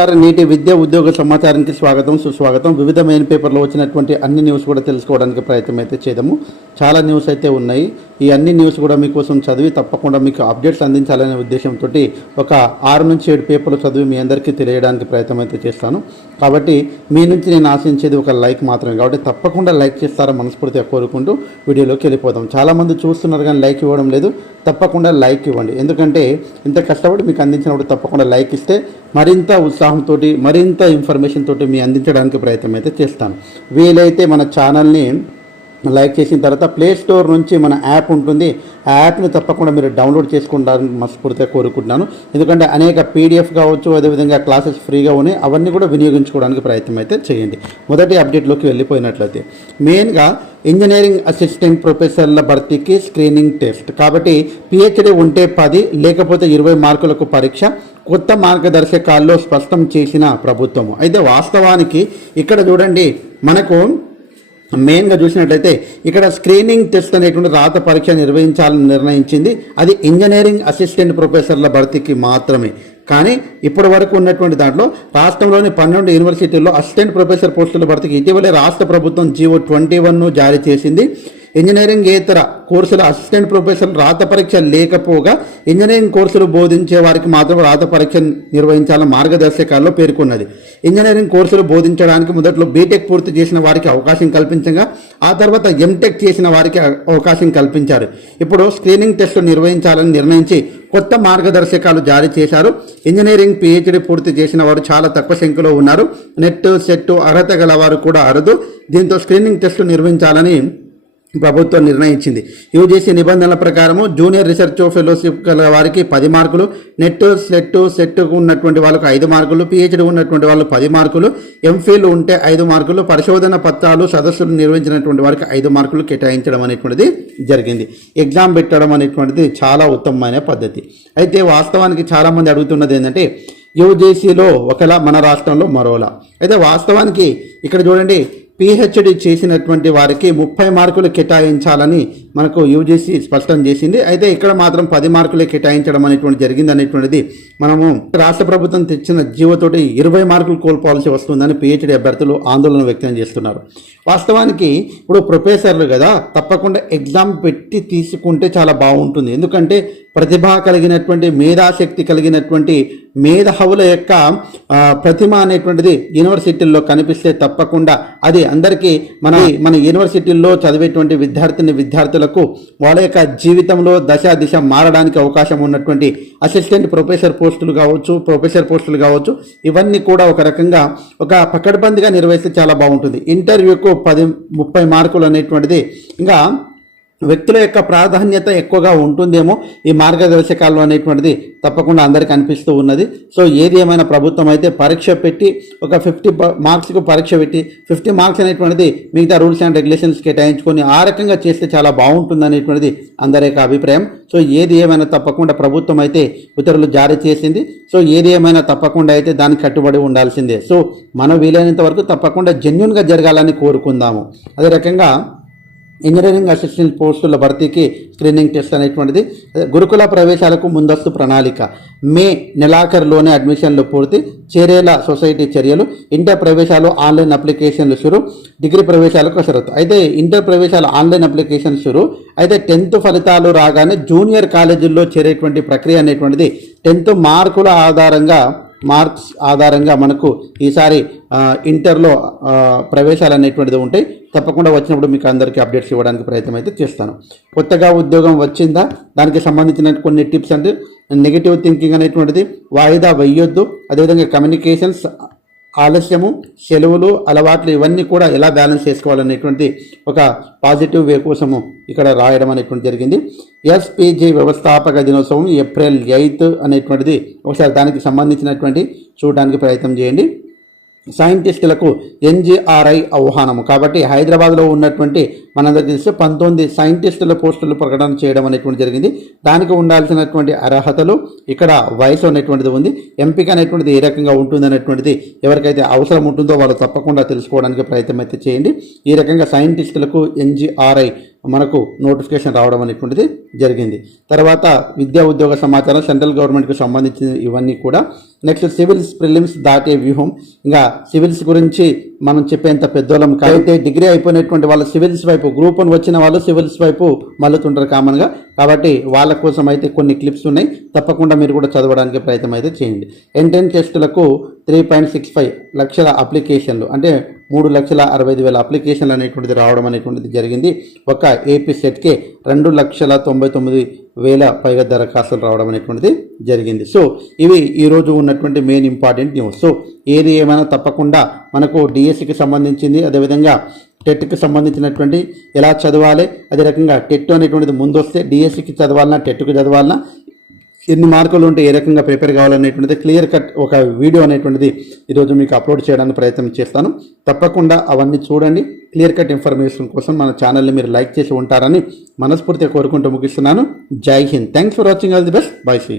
నేటి విద్యా ఉద్యోగ సమాచారానికి స్వాగతం సుస్వాగతం. వివిధ మెయిన్ పేపర్లో వచ్చినటువంటి అన్ని న్యూస్ కూడా తెలుసుకోవడానికి ప్రయత్నం అయితే చేద్దాము. చాలా న్యూస్ అయితే ఉన్నాయి. ఈ అన్ని న్యూస్ కూడా మీకోసం చదివి తప్పకుండా మీకు అప్డేట్స్ అందించాలనే ఉద్దేశంతో ఒక ఆరు నుంచి ఏడు పేపర్లు చదివి మీ అందరికీ తెలియడానికి ప్రయత్నం అయితే చేస్తాను. కాబట్టి మీ నుంచి నేను ఆశించేది ఒక లైక్ మాత్రమే. కాబట్టి తప్పకుండా లైక్ చేస్తారని మనస్ఫూర్తిగా కోరుకుంటూ వీడియోలోకి వెళ్ళిపోదాం. చాలామంది చూస్తున్నారు కానీ లైక్ ఇవ్వడం లేదు. తప్పకుండా లైక్ ఇవ్వండి. ఎందుకంటే ఇంత కష్టపడి మీకు అందించినప్పుడు తప్పకుండా లైక్ ఇస్తే మరింత ఉత్సాహంతో మరింత ఇన్ఫర్మేషన్ తోటి మీ అందించడానికి ప్రయత్నం అయితే చేస్తాను. వీలైతే మన ఛానల్ని లైక్ చేసిన తర్వాత ప్లే స్టోర్ నుంచి మన యాప్ ఉంటుంది. ఆ యాప్ని తప్పకుండా మీరు డౌన్లోడ్ చేసుకుంటారని మనస్ఫూర్తిగా కోరుకుంటున్నాను. ఎందుకంటే అనేక పీడిఎఫ్ కావచ్చు అదేవిధంగా క్లాసెస్ ఫ్రీగా ఉన్నాయి. అవన్నీ కూడా వినియోగించుకోవడానికి ప్రయత్నం అయితే చేయండి. మొదటి అప్డేట్లోకి వెళ్ళిపోయినట్లయితే మెయిన్గా ఇంజనీరింగ్ అసిస్టెంట్ ప్రొఫెసర్ల భర్తీకి స్క్రీనింగ్ టెస్ట్. కాబట్టి పిహెచ్డి ఉంటే పది లేకపోతే ఇరవై మార్కులకు పరీక్ష కొత్త మార్గదర్శకాల్లో స్పష్టం చేసిన ప్రభుత్వం అయితే వాస్తవానికి ఇక్కడ చూడండి మనకు మెయిన్గా చూసినట్లయితే ఇక్కడ స్క్రీనింగ్ టెస్ట్ అనేటువంటి రాత పరీక్ష నిర్వహించాలని నిర్ణయించింది. అది ఇంజనీరింగ్ అసిస్టెంట్ ప్రొఫెసర్ల భర్తీకి మాత్రమే. కానీ ఇప్పటి వరకు ఉన్నటువంటి దాంట్లో రాష్ట్రంలోని పన్నెండు యూనివర్సిటీల్లో అసిస్టెంట్ ప్రొఫెసర్ పోస్టుల భర్తీకి ఇటీవలే రాష్ట్ర ప్రభుత్వం జీవో ట్వంటీ వన్ను జారీ చేసింది. ఇంజనీరింగ్ ఏతర కోర్సుల అసిస్టెంట్ ప్రొఫెసర్ రాత పరీక్ష లేకపోగా ఇంజనీరింగ్ కోర్సులు బోధించే వారికి మాత్రం రాత పరీక్ష నిర్వహించాలని మార్గదర్శకాల్లో పేర్కొన్నది. ఇంజనీరింగ్ కోర్సులు బోధించడానికి మొదట్లో బీటెక్ పూర్తి చేసిన వారికి అవకాశం కల్పించగా ఆ తర్వాత ఎంటెక్ చేసిన వారికి అవకాశం కల్పించారు. ఇప్పుడు స్క్రీనింగ్ టెస్టులు నిర్వహించాలని నిర్ణయించి కొత్త మార్గదర్శకాలు జారీ చేశారు. ఇంజనీరింగ్ పిహెచ్డి పూర్తి చేసిన వారు చాలా తక్కువ సంఖ్యలో ఉన్నారు. నెట్ సెట్ అర్హత గల వారు కూడా అరదు. దీంతో స్క్రీనింగ్ టెస్టులు నిర్వహించాలని ప్రభుత్వం నిర్ణయించింది. యూజీసీ నిబంధనల ప్రకారము జూనియర్ రీసెర్చ్ ఫెలోషిప్ గల వారికి పది మార్కులు నెట్ సెట్ సెట్ ఉన్నటువంటి వాళ్ళకు ఐదు మార్కులు పిహెచ్డి ఉన్నటువంటి వాళ్ళు పది మార్కులు ఎంఫిల్ ఉంటే ఐదు మార్కులు పరిశోధన పత్రాలు సదస్సులు నిర్వహించినటువంటి వారికి ఐదు మార్కులు కేటాయించడం అనేటువంటిది జరిగింది. ఎగ్జామ్ పెట్టడం అనేటువంటిది చాలా ఉత్తమమైన పద్ధతి. అయితే వాస్తవానికి చాలామంది అడుగుతున్నది ఏంటంటే యూజీసీలో ఒకలా మన రాష్ట్రంలో మరోలా. అయితే వాస్తవానికి ఇక్కడ చూడండి పిహెచ్డి చేసినటువంటి వారికి ముప్పై మార్కులు కేటాయించాలని మనకు యూజీసీ స్పష్టం చేసింది. అయితే ఇక్కడ మాత్రం పది మార్కులే కేటాయించడం అనేటువంటి జరిగింది అనేటువంటిది మనము రాష్ట్ర ప్రభుత్వం తెచ్చిన జీవోతోటి ఇరవై మార్కులు కోల్పోవాల్సి వస్తుందని పిహెచ్డి అభ్యర్థులు ఆందోళన వ్యక్తం చేస్తున్నారు. వాస్తవానికి ఇప్పుడు ప్రొఫెసర్లు కదా తప్పకుండా ఎగ్జామ్ పెట్టి తీసుకుంటే చాలా బాగుంటుంది. ఎందుకంటే ప్రతిభ కలిగినటువంటి మేధాశక్తి కలిగినటువంటి మేధావుల యొక్క ప్రతిమ అనేటువంటిది యూనివర్సిటీల్లో కనిపిస్తే తప్పకుండా అది అందరికీ మన మన యూనివర్సిటీల్లో చదివేటువంటి విద్యార్థిని విద్యార్థులకు వాళ్ళ యొక్క జీవితంలో దశ దిశ మారడానికి అవకాశం ఉన్నటువంటి అసిస్టెంట్ ప్రొఫెసర్ పోస్టులు కావచ్చు ప్రొఫెసర్ పోస్టులు కావచ్చు ఇవన్నీ కూడా ఒక రకంగా ఒక పకడ్బందీగా నిర్వహిస్తే చాలా బాగుంటుంది. ఇంటర్వ్యూకు పది ముప్పై మార్కులు అనేటువంటిది ఇంకా వ్యక్తుల యొక్క ప్రాధాన్యత ఎక్కువగా ఉంటుందేమో ఈ మార్గదర్శకాలు అనేటువంటిది తప్పకుండా అందరికీ అనిపిస్తూ ఉన్నది. సో ఏది ఏమైనా ప్రభుత్వం అయితే పరీక్ష పెట్టి ఒక ఫిఫ్టీ మార్క్స్కి పరీక్ష పెట్టి ఫిఫ్టీ మార్క్స్ అనేటువంటిది మిగతా రూల్స్ అండ్ రెగ్యులేషన్స్ కేటాయించుకొని ఆ రకంగా చేస్తే చాలా బాగుంటుంది అనేటువంటిది అందరి యొక్క అభిప్రాయం. సో ఏది ఏమైనా తప్పకుండా ప్రభుత్వం అయితే ఉత్తర్వులు జారీ చేసింది. సో ఏది ఏమైనా తప్పకుండా అయితే దానికి కట్టుబడి ఉండాల్సిందే. సో మనం వీలైనంత వరకు తప్పకుండా జెన్యున్గా జరగాలని కోరుకుందాము. అదే రకంగా ఇంజనీరింగ్ అసిస్టెంట్ పోస్టుల భర్తీకి స్క్రీనింగ్ టెస్ట్ అనేటువంటిది. గురుకుల ప్రవేశాలకు ముందస్తు ప్రణాళిక. మే నెలాఖరులోనే అడ్మిషన్లు పూర్తి. చేరేలా సొసైటీ చర్యలు. ఇంటర్ ప్రవేశాలు ఆన్లైన్ అప్లికేషన్లు షురు. డిగ్రీ ప్రవేశాలకు షరతు. అయితే ఇంటర్ ప్రవేశాలు ఆన్లైన్ అప్లికేషన్ షురు. అయితే టెన్త్ ఫలితాలు రాగానే జూనియర్ కాలేజీల్లో చేరేటువంటి ప్రక్రియ అనేటువంటిది. టెన్త్ మార్కుల ఆధారంగా మార్క్స్ ఆధారంగా మనకు ఈసారి ఇంటర్లో ప్రవేశాలు అనేటువంటిది ఉంటాయి. తప్పకుండా వచ్చినప్పుడు మీకు అందరికీ అప్డేట్స్ ఇవ్వడానికి ప్రయత్నం అయితే చేస్తాను. కొత్తగా ఉద్యోగం వచ్చిందా? దానికి సంబంధించిన కొన్ని టిప్స్ అంటే నెగిటివ్ థింకింగ్ అనేటువంటిది వాయిదా వేయొద్దు. అదేవిధంగా కమ్యూనికేషన్స్ ఆలస్యము సెలవులు అలవాట్లు ఇవన్నీ కూడా ఎలా బ్యాలెన్స్ చేసుకోవాలనేటువంటి ఒక పాజిటివ్ వే కోసము ఇక్కడ రాయడం అనేటువంటి జరిగింది. ఎస్పీజీ వ్యవస్థాపక దినోత్సవం ఏప్రిల్ ఎయిత్ అనేటువంటిది ఒకసారి దానికి సంబంధించినటువంటి చూడడానికి ప్రయత్నం చేయండి. సైంటిస్టులకు ఎన్జిఆర్ఐ ఆహ్వానము. కాబట్టి హైదరాబాద్లో ఉన్నటువంటి మనందరికీ తెలిస్తే పంతొమ్మిది సైంటిస్టుల పోస్టులు ప్రకటన చేయడం అనేటువంటి జరిగింది. దానికి ఉండాల్సినటువంటి అర్హతలు ఇక్కడ వయసు అనేటువంటిది ఉంది ఎంపిక అనేటువంటిది ఏ రకంగా ఉంటుంది అనేటువంటిది ఎవరికైతే అవసరం ఉంటుందో వాళ్ళు తప్పకుండా తెలుసుకోవడానికి ప్రయత్నం అయితే చేయండి. ఈ రకంగా సైంటిస్టులకు ఎన్జిఆర్ఐ మనకు నోటిఫికేషన్ రావడం అనేటువంటిది జరిగింది. తర్వాత విద్యా ఉద్యోగ సమాచారం సెంట్రల్ గవర్నమెంట్కి సంబంధించిన ఇవన్నీ కూడా. నెక్స్ట్ సివిల్స్ ప్రిలిమ్స్ దాటే వ్యూహం. ఇంకా సివిల్స్ గురించి మనం చెప్పేంత పెద్దోళ్ళం అయితే డిగ్రీ అయిపోయినటువంటి వాళ్ళ సివిల్స్ వైపు గ్రూప్ వన్ వచ్చిన వాళ్ళు సివిల్స్ వైపు మళ్ళుతుంటారు కామన్గా. కాబట్టి వాళ్ళ కోసం అయితే కొన్ని క్లిప్స్ ఉన్నాయి. తప్పకుండా మీరు కూడా చదవడానికి ప్రయత్నం అయితే చేయండి. ఎంటెన్ టెస్టులకు త్రీ పాయింట్ సిక్స్ ఫైవ్ లక్షల అప్లికేషన్లు. అంటే మూడు లక్షల అరవై ఐదు వేల అప్లికేషన్లు అనేటువంటిది రావడం అనేటువంటిది జరిగింది. ఒక ఏపీ సెట్కే రెండు లక్షల తొంభై తొమ్మిది వేల పైగా దరఖాస్తులు రావడం అనేటువంటిది జరిగింది. సో ఇవి ఈరోజు ఉన్నటువంటి మెయిన్ ఇంపార్టెంట్ న్యూస్ సో ఏది ఏమైనా తప్పకుండా మనకు డిఎస్సికి సంబంధించింది అదేవిధంగా టెట్కి సంబంధించినటువంటి ఎలా చదవాలి అదే రకంగా టెట్ అనేటువంటిది ముందు వస్తే డిఎస్సికి చదవాలన్నా టెట్కి చదవాలన్నా ఎన్ని మార్కులు ఉంటే ఏ రకంగా ప్రిపేర్ కావాలనేటువంటిది క్లియర్ కట్ ఒక వీడియో అనేటువంటిది ఈరోజు మీకు అప్లోడ్ చేయడానికి ప్రయత్నం చేస్తాను. తప్పకుండా అవన్నీ చూడండి. క్లియర్ కట్ ఇన్ఫర్మేషన్ కోసం మన ఛానల్ని మీరు లైక్ చేసి ఉంటారని మనస్ఫూర్తిగా కోరుకుంటూ ముగిస్తున్నాను. Jai Hind. Thanks for watching. All the best. Bye see